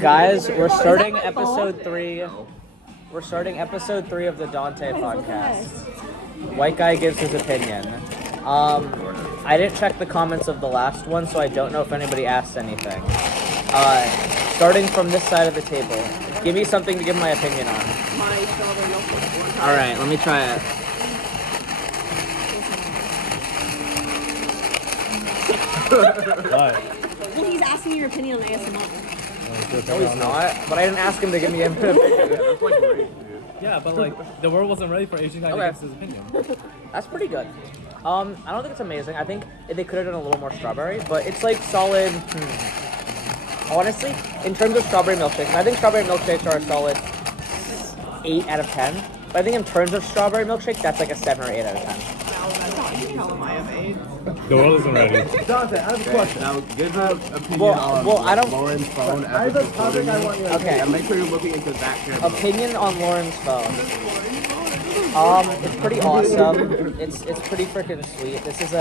Guys, we're starting episode 3. We're starting episode 3 of the Dante podcast. White guy gives his opinion. I didn't check the comments of the last one, so I don't know if anybody asked anything. Starting from this side of the table, give me something to give my opinion on. Alright, let me try it. What? Well, he's asking your opinion on ASMR. No, he's not. But I didn't ask him to give me an opinion. Yeah, but like the world wasn't ready for Asian guy to give his opinion. That's pretty good. I don't think it's amazing. I think they could have done a little more strawberry, but it's like solid. Honestly, in terms of strawberry milkshakes, I think strawberry milkshakes are a solid 8 out of 10. But I think in terms of strawberry milkshake, that's like a 7 or 8 out of 10. The world isn't ready. Dante, I have a question. Now, give an opinion I don't. Lauren's phone. I have a topic I want you to Okay. And make sure you're looking into that camera. Opinion on Lauren's phone. It's pretty awesome. It's pretty freaking sweet. This is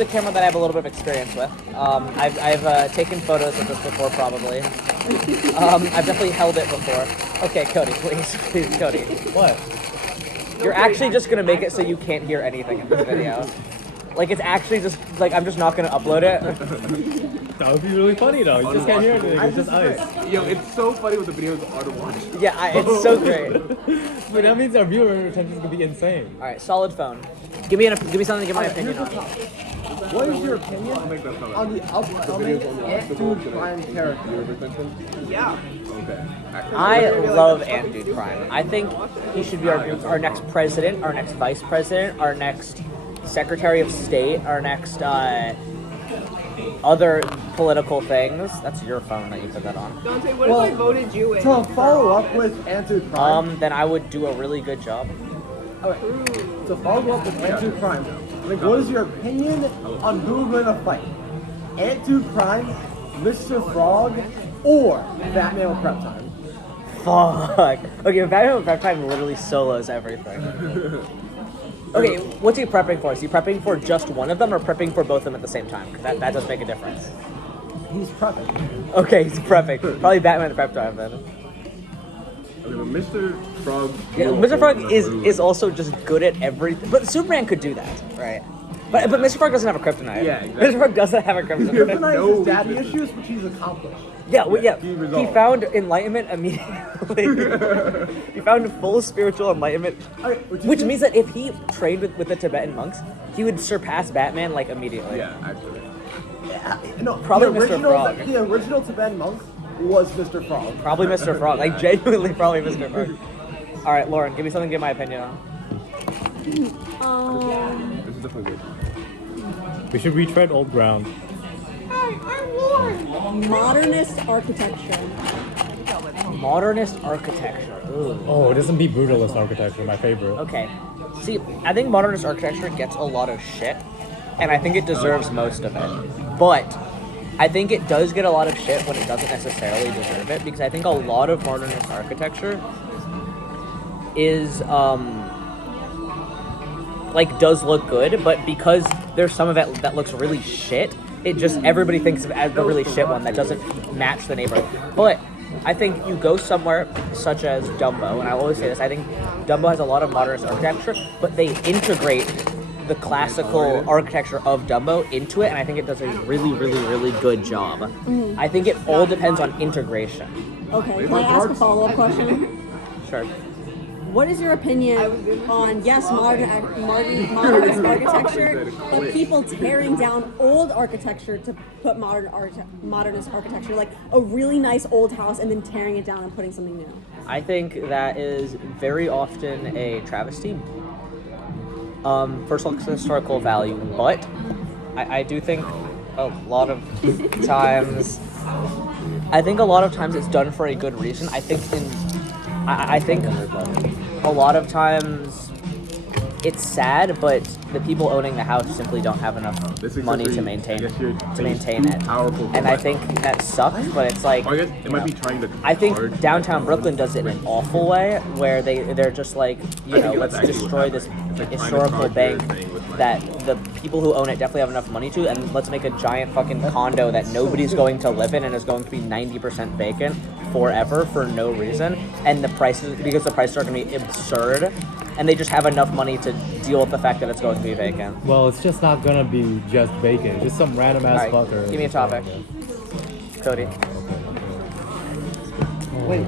a camera that I have a little bit of experience with. I've taken photos of this before, probably. I've definitely held it before. Okay, Cody, please, Cody. What? You're actually just gonna make it so you can't hear anything in this video. Like, it's actually just, like, I'm just not gonna upload it. That would be really funny though. You just can't hear anything. It's just ice. Yo, it's so funny what the videos are to watch. Yeah, it's so great. But that means our viewer retention is gonna be insane. Alright, solid phone. Give me something to give my opinion on. What is your opinion on the upcoming Ant-Dude Prime character? Yeah. Okay. I love Ant-Dude Prime. I think he should be our next president, our next vice president, our next Secretary of State, our next other political things. That's your phone that you put that on. Dante, what if I voted you in? To follow up with Ant-Dude Prime. Then I would do a really good job. Okay. To follow up with Ant-Dude Prime, like, what is your opinion on who's going to fight? Ant-Dude Prime, Mr. Frog, or Batman with Prep Time? Fuck. Okay, Batman with Prep Time literally solos everything. Okay, what's he prepping for? Is he prepping for just one of them or prepping for both of them at the same time? Because that does make a difference. He's prepping. Okay, he's prepping. Probably Batman with Prep Time then. Okay, but Mr. Frog. Yeah, Mr. Frog is also just good at everything. But Superman could do that, right? But Mr. Frog doesn't have a kryptonite. Yeah, exactly. Mr. Frog doesn't have a kryptonite. Kryptonite is his daddy issues, which he's accomplished. Yeah, well, yeah. He He found enlightenment immediately. He found full spiritual enlightenment, which means that if he trained with the Tibetan monks, he would surpass Batman like immediately. Yeah, actually. No, Probably the Mr. original, Frog. The original Tibetan monk was Mr. Frog. Probably Mr. Frog. Like genuinely, probably Mr. Frog. All right, Lauren, give me something to get my opinion on. This is definitely good. We should retread old ground. Modernist architecture. Modernist architecture. Ooh. Oh, it doesn't be brutalist architecture, my favorite. Okay. See, I think modernist architecture gets a lot of shit, and I think it deserves most of it. But I think it does get a lot of shit when it doesn't necessarily deserve it, because I think a lot of modernist architecture is, like, does look good, but because there's some of it that looks really shit, it just, everybody thinks of it as the really shit one that doesn't match the neighborhood. But I think you go somewhere such as Dumbo, and I always say this, I think Dumbo has a lot of modernist architecture, but they integrate the classical architecture of Dumbo into it, and I think it does a really, really, really good job. I think it all depends on integration. Okay, can I ask a follow-up question? Sure. What is your opinion on, yes, modernist architecture, but people tearing down old architecture to put modernist architecture, like a really nice old house and then tearing it down and putting something new? I think that is very often a travesty. First of all, it's historical value, but I do think a lot of times, it's done for a good reason. I think a lot of times it's sad, but the people owning the house simply don't have enough money to maintain it. And I think that sucks, but it's like, I guess it might be trying to. I think downtown Brooklyn does it in an awful way, where they're just like, let's destroy this historical bank that the people who own it definitely have enough money to, and let's make a giant fucking condo that nobody's going to live in and is going to be 90% vacant forever for no reason, and the prices, because the prices are going to be absurd, and they just have enough money to deal with the fact that it's going to be vacant. Well, it's just not gonna be just vacant. Just some random ass Alright, fucker. give me a topic. Cody. Wait,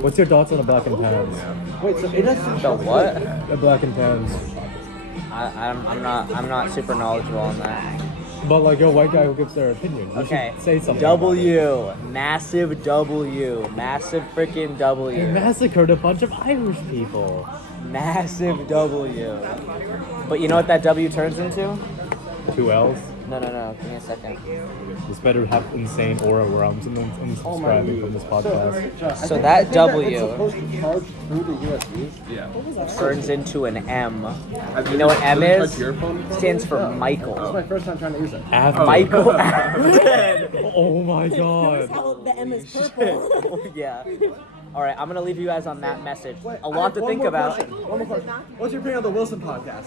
What's your thoughts on the black and tans? wait. So it has The what? The black and tans. I'm not super knowledgeable on that. But like a white guy who gives their opinion. You Okay. should say something. W. Massive W. Massive freaking They W. massacred a bunch of Irish people. Massive W. But you know what that W turns into? 2 L's. No. Give me a second. This better have insane aura where I'm unsubscribing from this podcast. So that W It's supposed to charge through the USB. Yeah. turns into an M. Have You know what M is? touch your phone? Stands for This is Michael. my first time trying to use it. After. Michael Afton. Oh my Notice god. how the M is purple. Yeah. All right, I'm gonna leave you guys on that message. Wait, A I lot have to one think more about. question. One more question. What's your opinion on the Wilson podcast?